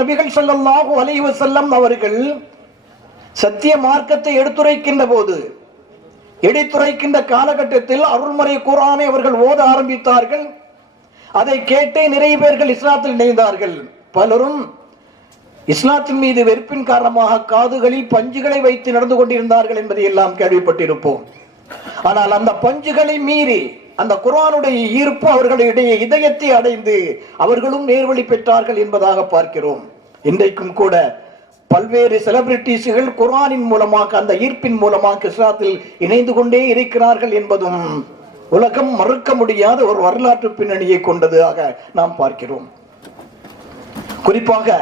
நபிகள் ஸல்லல்லாஹு அலைஹி வஸல்லம் அவர்கள் சத்திய மார்க்கத்தை எடுத்துரைக்கின்ற காலகட்டத்தில் அருள்மறை குர்ஆனை அவர்கள் ஓத ஆரம்பித்தார்கள். அதை கேட்டே நிறைய பேர்கள் இஸ்லாத்தில் இணைந்தார்கள். பலரும் இஸ்லாத்தின் மீது வெறுப்பின் காரணமாக காதுகளில் பஞ்சுகளை வைத்து நடந்து கொண்டிருந்தார்கள் என்பதை எல்லாம் கேள்விப்பட்டிருப்போம். ஆனால் அந்த பஞ்சுகளை மீறி அந்த குர்ஆனுடைய ஈர்ப்பு அவர்களுடைய இதயத்தை அடைந்து அவர்களும் நேர்வழி பெற்றார்கள் என்பதாக பார்க்கிறோம். இன்றைக்கும் கூட பல்வேறு செலிபிரிட்டிஸ்கள் குர்ஆனின் மூலமாக அந்த ஈர்ப்பின் மூலமாக இஸ்லாத்தில் இணைந்து கொண்டே இருக்கிறார்கள் என்பதும் உலகம் மறுக்க முடியாத ஒரு வரலாற்று பின்னணியை கொண்டதாக நாம் பார்க்கிறோம். குறிப்பாக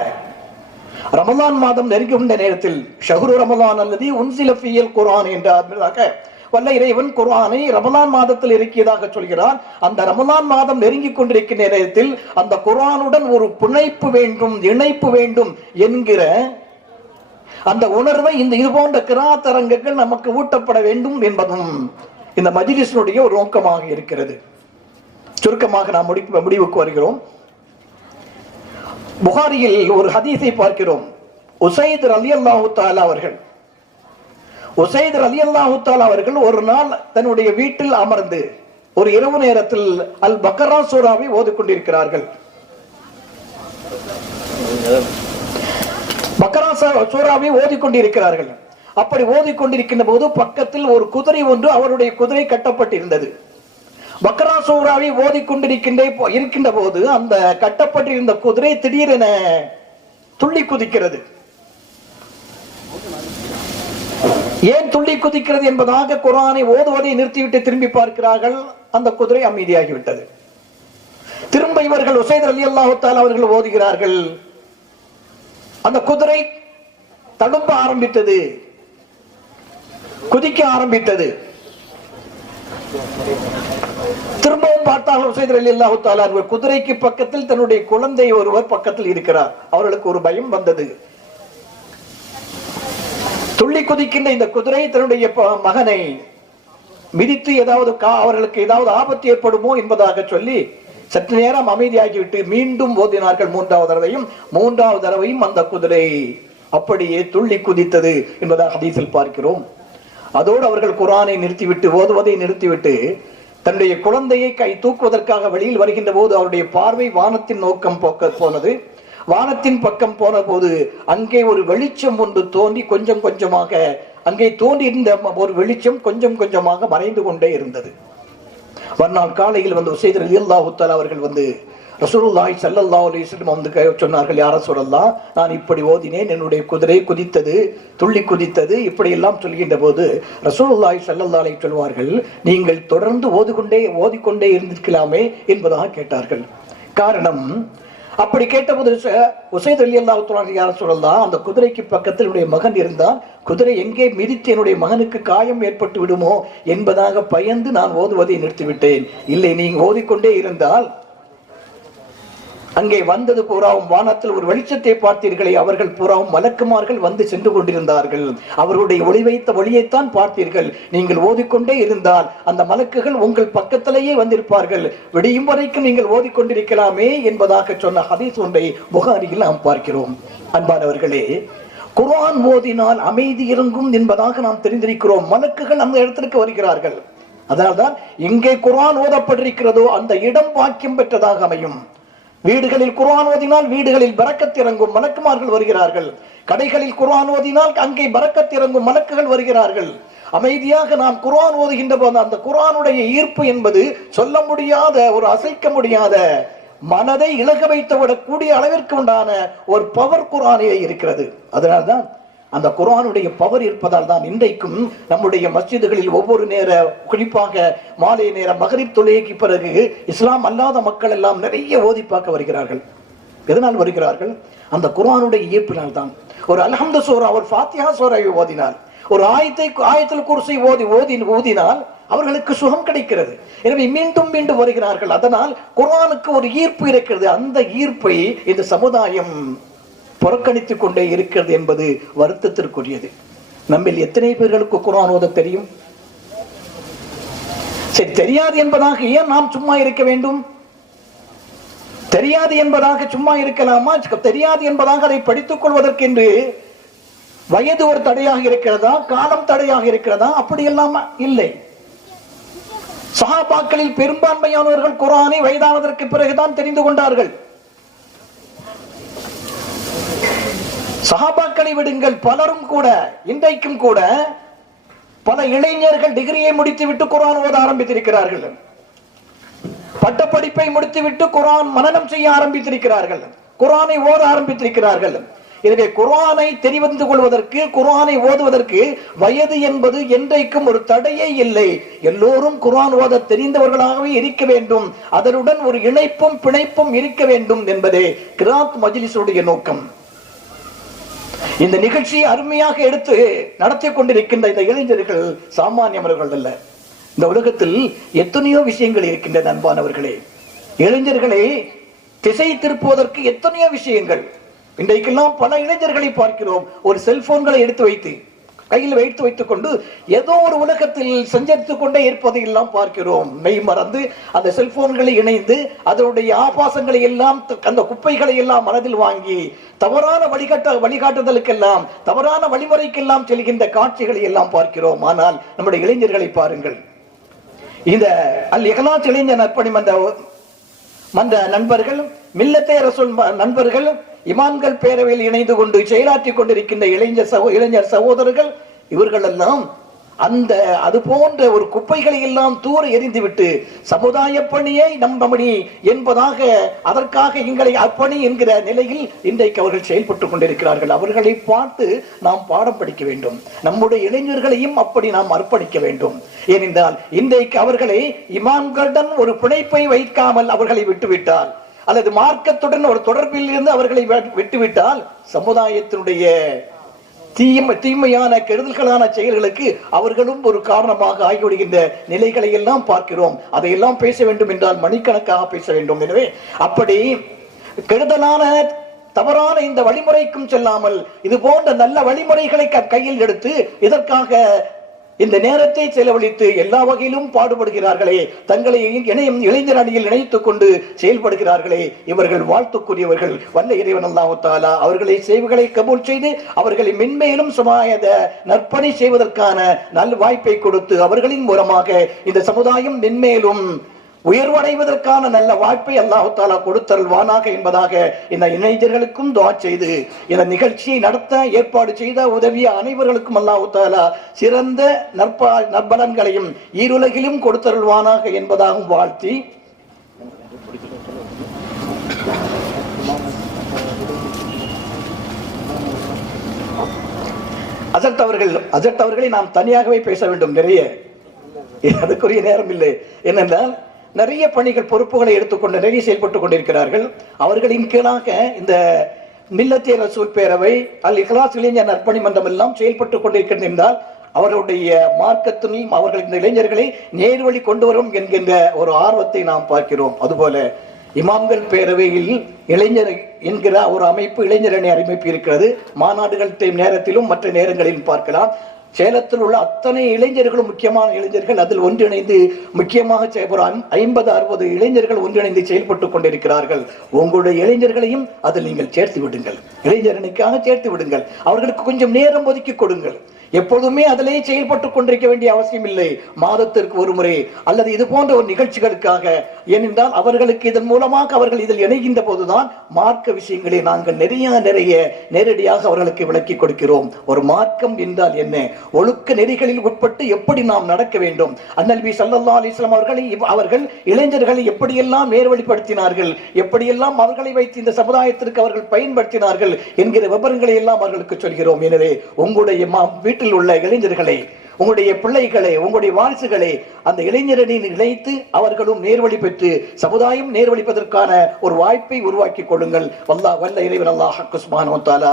ரமலான் மாதம் நெருங்குகின்ற நேரத்தில் ஷஹ்ரு ரமலான் அல்லது உன்சில ஃபீல் குர்ஆன் என்றாக வல்ல இறைவன் குர்ஆனை ரமலான் மாதத்தில் இறக்கியதாக சொல்கிறார். அந்த ரமலான் மாதம் நெருங்கிக் கொண்டிருக்கின்ற நேரத்தில் அந்த குர்ஆனுடன் ஒரு பிணைப்பு வேண்டும், இணைப்பு வேண்டும் என்கிற அந்த உணர்வை இந்த இது போன்ற கிராத் அரங்கங்கள் நமக்கு ஊட்டப்பட வேண்டும் என்பதும் இந்த மஜ்லிஸினுடைய ஒரு நோக்கமாக இருக்கிறது. சுருக்கமாக நாம் முடிவுக்கு வருகிறோம். புகாரியில் ஒரு ஹதீஸை பார்க்கிறோம். உசைத் ரலியல்லாஹு தஆலா அவர்கள் ஒரு நாள் தன்னுடைய வீட்டில் அமர்ந்து ஒரு இரவு நேரத்தில் அல் பக்ரா சூராவை ஓதிக்கொண்டிருக்கிறார்கள். அப்படி ஓதிக்கொண்டிருக்கின்ற போது பக்கத்தில் ஒரு குதிரை ஒன்று அவருடைய குதிரை கட்டப்பட்டிருந்தது. பக்ரா சூராவை ஓதிக்கொண்டிருக்கின்ற போது அந்த கட்டப்பட்டிருந்த குதிரை திடீரென துள்ளி குதிக்கிறது. ஏன் துள்ளி குதிக்கிறது என்பதாக குர்ஆனை ஓதுவதை நிறுத்திவிட்டு திரும்பி பார்க்கிறார்கள். அந்த குதிரை அமைதியாகிவிட்டது. திரும்ப இவர்கள் உசைத் ரலியல்லாஹு தஆலா அவர்கள் ஓதுகிறார்கள். அந்த குதிரை தடும்ப ஆரம்பித்தது, குதிக்க ஆரம்பித்தது. திரும்பவும் பார்த்தார்கள் உசைத் ரலியல்லாஹு தஆலா குதிரைக்கு பக்கத்தில் தன்னுடைய குழந்தை ஒருவர் பக்கத்தில் இருக்கிறார். அவர்களுக்கு ஒரு பயம் வந்தது. துள்ளி குதிக்கின்ற இந்த குதிரை தன்னுடைய மகனை மிதித்து அவர்களுக்கு ஏதாவது ஆபத்து ஏற்படுமோ என்பதாக சொல்லி சற்று நேரம் அமைதியாகிவிட்டு மீண்டும் ஓதினார்கள். மூன்றாவது தடவையும் அந்த குதிரை அப்படியே துள்ளி குதித்தது என்பதாக ஹதீஸில் பார்க்கிறோம். அதோடு அவர்கள் குர்ஆனை ஓதுவதை நிறுத்திவிட்டு தன்னுடைய குழந்தையை கை தூக்குவதற்காக வெளியில் வருகின்ற போது அவருடைய பார்வை வானத்தின் நோக்கம் போனது. வானத்தின் பக்கம் போன போது அங்கே ஒரு வெளிச்சம் ஒன்று தோன்றி கொஞ்சம் கொஞ்சமாக அங்கே தோன்றி இருந்த ஒரு வெளிச்சம் கொஞ்சம் கொஞ்சமாக மறைந்து கொண்டே இருந்தது. மறுநாள் காலையில் வந்து உசைத் ரலியல்லாஹு தஆலா அவர்கள் வந்து ரசூலுல்லாஹி ஸல்லல்லாஹு அலைஹி வஸல்லம் வந்து சொன்னார்கள், யா ரசூலல்லாஹ், நான் இப்படி ஓதினேன், என்னுடைய குதிரை குதித்தது, துள்ளி குதித்தது, இப்படி எல்லாம் சொல்கின்ற போது ரசூலுல்லாஹி ஸல்லல்லாஹு அலைஹி சொல்வார்கள், நீங்கள் தொடர்ந்து ஓதிக்கொண்டே இருந்திருக்கலாமே என்பதாக கேட்டார்கள். காரணம், அப்படி கேட்டபோது உசைத் ரலியல்லாஹு தஆலா, யா ரசூலல்லாஹ், அந்த குதிரைக்கு பக்கத்தில் என்னுடைய மகன் இருந்தால் குதிரை எங்கே மிதித்து என்னுடைய மகனுக்கு காயம் ஏற்பட்டு விடுமோ என்பதாக பயந்து நான் ஓதுவதை நிறுத்திவிட்டேன். இல்லை, நீங்க ஓதிக்கொண்டே இருந்தால் அங்கே வந்தது பூராவும் வானத்தில் ஒரு வெளிச்சத்தை பார்த்தீர்களே, அவர்கள் பூராவும் மலக்குமார்கள் வந்து சென்று கொண்டிருந்தார்கள். அவர்களுடைய ஒளி வைத்த ஒளியைத்தான் பார்த்தீர்கள். நீங்கள் ஓதிக்கொண்டே இருந்தால் அந்த மலக்குகள் உங்கள் பக்கத்திலேயே வந்திருப்பார்கள். விடியும் வரைக்கும் நீங்கள் ஓதிக்கொண்டிருக்கலாமே என்பதாக சொன்ன ஹதீஸ் ஒன்றை புகாரியில் நாம் பார்க்கிறோம். அன்பானவர்களே, குர்ஆன் ஓதினால் அமைதி இறங்கும் என்பதாக நாம் தெரிந்திருக்கிறோம். மலக்குகள் அந்த இடத்திற்கு வருகிறார்கள். அதனால்தான் எங்கே குர்ஆன் ஓதப்பட்டிருக்கிறதோ அந்த இடம் வாக்கியம் பெற்றதாக அமையும். வீடுகளில் குர்ஆன் ஓதினால் வீடுகளில் பரக்கத் இறங்கும், மலக்குமார்கள் வருகிறார்கள். கடைகளில் குர்ஆன் ஓதினால் அங்கே பரக்கத் இறங்கும், மலக்குகள் வருகிறார்கள். அமைதியாக நாம் குர்ஆன் ஓதுகின்ற போது அந்த குர்ஆனுடைய ஈர்ப்பு என்பது சொல்ல முடியாத, ஒரு அசைக்க முடியாத, மனதை இலக வைத்து விடக்கூடிய அளவிற்கு உண்டான ஒரு பவர் குர்ஆனிலே இருக்கிறது. அதனால்தான் அந்த குர்ஆனுடைய பவர் இருப்பதால் தான் இன்றைக்கும் நம்முடைய மஸ்ஜிதுகளில் ஒவ்வொரு நேர, குறிப்பாக மாலை நேர மகரிப் தொழுகைக்கு பிறகு இஸ்லாம் அல்லாத மக்கள் எல்லாம் நிறைய ஓதி பார்க்க வருகிறார்கள். எதனால் வருகிறார்கள்? அந்த குர்ஆனுடைய ஈர்ப்பினால் தான். ஒரு அல்ஹம்து சூரா, ஒரு ஃபாத்திஹா சூராவை ஓதினால், ஒரு ஆயத்துல் குர்ஸி ஓதினால் அவர்களுக்கு சுகம் கிடைக்கிறது. எனவே மீண்டும் மீண்டும் வருகிறார்கள். அதனால் குர்ஆனுக்கு ஒரு ஈர்ப்பு இருக்கிறது. அந்த ஈர்ப்பை இந்த சமுதாயம் புறக்கணித்துக் கொண்டே இருக்கிறது என்பது வருத்தத்திற்குரியது. நம்மில் எத்தனை பேர்களுக்கு குர்ஆன் ஓத தெரியும்? சரி, தெரியாது என்பதாக ஏன் நாம் சும்மா இருக்க வேண்டும்? தெரியாது என்பதாக சும்மா இருக்கலாமா? தெரியாது என்பதாக அதை படித்துக் கொள்வதற்கென்று வயது ஒரு தடையாக இருக்கிறதா, காலம் தடையாக இருக்கிறதா? அப்படி இல்லாம இல்லை. சஹாபாக்களில் பெரும்பான்மையானவர்கள் குர்ஆனை வயதானதற்கு பிறகுதான் தெரிந்து கொண்டார்கள். சஹாபாக்களை விடுங்கள், பலரும் கூட இன்றைக்கும் கூட பல இளைஞர்கள் டிகிரியை முடித்துவிட்டு குர்ஆன் ஓத ஆரம்பித்திருக்கிறார்கள். பட்டப்படிப்பை முடித்துவிட்டு குர்ஆன் மனனம் செய்ய ஆரம்பித்திருக்கிறார்கள், குர்ஆனை ஓத ஆரம்பித்திருக்கிறார்கள். எனவே குர்ஆனை தெரிந்து கொள்வதற்கு, குர்ஆனை ஓதுவதற்கு வயது என்பது என்றைக்கும் ஒரு தடையே இல்லை. எல்லோரும் குர்ஆன் ஓத தெரிந்தவர்களாகவே இருக்க வேண்டும். அதனுடன் ஒரு இணைப்பும் பிணைப்பும் இருக்க வேண்டும் என்பதே கிராத் மஜ்லிஸுடைய நோக்கம். இந்த நிகழ்ச்சியை அருமையாக எடுத்து நடத்தி கொண்டிருக்கின்ற இந்த இளைஞர்கள் சாமானியவர்கள் அல்ல. இந்த உலகத்தில் எத்தனையோ விஷயங்கள் இருக்கின்றன அன்பானவர்களே. இளைஞர்களை திசை திருப்புவதற்கு எத்தனையோ விஷயங்கள். இன்றைக்கெல்லாம் பல இளைஞர்களை பார்க்கிறோம், ஒரு செல்போன்களை எடுத்து வைத்து கையில் வைத்து வைத்துக் கொண்டு ஏதோ ஒரு உலகத்தில் சஞ்சரித்துக் கொண்டே இருப்பதை எல்லாம் பார்க்கிறோம். மெய் மறந்து அந்த செல்போன்களை இணைந்து அதனுடைய ஆபாசங்களை எல்லாம், அந்த குப்பைகளை எல்லாம் மனதில் வாங்கி தவறான வழிகாட்டுதலுக்கெல்லாம், தவறான வழிமுறைக்கெல்லாம் செல்கின்ற காட்சிகளை எல்லாம் பார்க்கிறோம். ஆனால் நம்முடைய இளைஞர்களை பாருங்கள். இந்த அல் இஹ்லாஸ் இளைஞர் நற்பணி மன்ற நண்பர்கள், மில்லத்தே ரசூல் நண்பர்கள், இமாம்கள் பேரவையில் இணைந்து கொண்டு செயலாற்றிக் கொண்டிருக்கின்ற இளைஞர் சகோதரர்கள், இவர்கள் எல்லாம் அந்த அது போன்ற ஒரு குப்பைகளை எல்லாம் தூர எரிந்துவிட்டு சமுதாய பணியை நம்பமணி என்பதாக, அதற்காக எங்களை அப்பணி என்கிற நிலையில் இன்றைக்கு அவர்கள் செயல்பட்டுக் கொண்டிருக்கிறார்கள். அவர்களை பார்த்து நாம் பாடம் படிக்க வேண்டும். நம்முடைய இளைஞர்களையும் அப்படி நாம் அர்ப்பணிக்க வேண்டும். ஏனென்றால் இன்றைக்கு அவர்களை இமாம்களுடன் ஒரு பிணைப்பை வைக்காமல் அவர்களை விட்டுவிட்டால், அல்லது மார்க்கத்துடன் ஒரு தொடர்பில் இருந்து அவர்களை விட்டுவிட்டால், சமுதாயத்தினுடைய தீமையான கெடுதல்களான செயல்களுக்கு அவர்களும் ஒரு காரணமாக ஆகிவிடுகின்ற நிலைகளை எல்லாம் பார்க்கிறோம். அதையெல்லாம் பேச வேண்டும் என்றால் மணிக்கணக்காக பேச வேண்டும். எனவே அப்படி கெடுதலான தவறான இந்த வழிமுறைக்கும் செல்லாமல் இது போன்ற நல்ல வழிமுறைகளை கையில் எடுத்து இதற்காக இந்த நேரத்தை செலவழித்து எல்லா வகையிலும் பாடுபடுகிறார்களே, தங்களை இளைஞர் அணியில் இணைத்துக் கொண்டு செயல்படுகிறார்களே, இவர்கள் வாழ்த்துக்குரியவர்கள். வல்ல இறைவன் அல்லாஹ் தஆலா அவர்களை சேவைகளை கபூல் செய்து அவர்களை மென்மேலும் சமாயத நற்பணி செய்வதற்கான நல் வாய்ப்பை கொடுத்து அவர்களின் மூலமாக இந்த சமுதாயம் மென்மேலும் உயர்வடைவதற்கான நல்ல வாய்ப்பை அல்லாஹ் தஆலா கொடுத்தருள்வானாக என்பதாக இந்த இளைஞர்களுக்கும் துஆ செய்து இந்த நிகழ்ச்சியை நடத்த ஏற்பாடு செய்த உதவிய அனைவர்களுக்கும் அல்லாஹ் தஆலா சிறந்த நற்பலன்களையும் ஈருலகிலும் கொடுத்தருள்வானாக என்பதாகவும் வாழ்த்தி, அஜர்த் அவர்களை நாம் தனியாகவே பேச வேண்டும். நிறைய அதுக்குரிய நேரம் இல்லை. என்னென்றால் நிறைய பணிகள், பொறுப்புகளை எடுத்துக்கொண்டு நிறைய செயல்பட்டுக் கொண்டிருக்கிறார்கள். அவர்களின் கீழாக இந்த மில்லத்தே ரசூல் பேரவை, அல் இஹ்லாஸ் இளைஞர் நற்பணி மன்றம் எல்லாம் செயல்பட்டுக் கொண்டிருக்கிறது என்றால் அவர்களுடைய மார்க்கத்திலும் அவர்கள் இந்த இளைஞர்களை நேர்வழி கொண்டு வரும் என்கின்ற ஒரு ஆர்வத்தை நாம் பார்க்கிறோம். அதுபோல இமாம்கள் பேரவையில் இளைஞர் என்கிற ஒரு அமைப்பு, இளைஞர் அணி அமைப்பு இருக்கிறது. மாநாடுகள் நேரத்திலும் மற்ற நேரங்களிலும் பார்க்கலாம். சேலத்தில் உள்ள அத்தனை இளைஞர்களும் முக்கியமான இளைஞர்கள் அதில் ஒன்றிணைந்து, முக்கியமாக ஒரு 50-60 இளைஞர்கள் ஒன்றிணைந்து செயல்பட்டுக் கொண்டிருக்கிறார்கள். உங்களுடைய இளைஞர்களையும் அதில் நீங்கள் சேர்த்து விடுங்கள், இளைஞர் அணிக்காக சேர்த்து விடுங்கள். அவர்களுக்கு கொஞ்சம் நேரம் ஒதுக்கி கொடுங்கள். எப்பொழுதுமே அதிலே செயல்பட்டுக் கொண்டிருக்க வேண்டிய அவசியம் இல்லை. மாதத்திற்கு ஒரு முறை அல்லது இது போன்ற ஒரு நிகழ்ச்சிகளுக்காக. ஏனென்றால் அவர்களுக்கு இதன் மூலமாக அவர்கள் இதில் இணைகின்ற போதுதான் மார்க்க விஷயங்களை நாங்கள் நிறைய நேரடியாக அவர்களுக்கு விளக்கி கொடுக்கிறோம். ஒரு மார்க்கம் என்றால் என்ன, ஒழுக்க நெறிகளில் உட்பட்டு எப்படி நாம் நடக்க வேண்டும், அன்னல்வி ஸல்லல்லாஹு அலைஹி வஸல்லம் அவர்கள் இளைஞர்களை எப்படியெல்லாம் நேர்வழிப்படுத்தினார்கள், எப்படியெல்லாம் அவர்களை வைத்து இந்த சமுதாயத்திற்கு அவர்கள் பயன்படுத்தினார்கள் என்கிற விவரங்களை எல்லாம் அவர்களுக்கு சொல்கிறோம். எனவே உங்களுடைய வீட்டில் உள்ள இளைஞர்களை, உங்களுடைய பிள்ளைகளை, உங்களுடைய வாரிசுகளை அந்த இளைஞரணியில் இணைத்து அவர்களும் நேர்வழி பெற்று சமுதாயம் நேர்வழிப்பதற்கான ஒரு வாய்ப்பை உருவாக்கி கொள்ளுங்கள். வல்ல இறைவன் அல்லாஹ் சுப்ஹானஹு வ தஆலா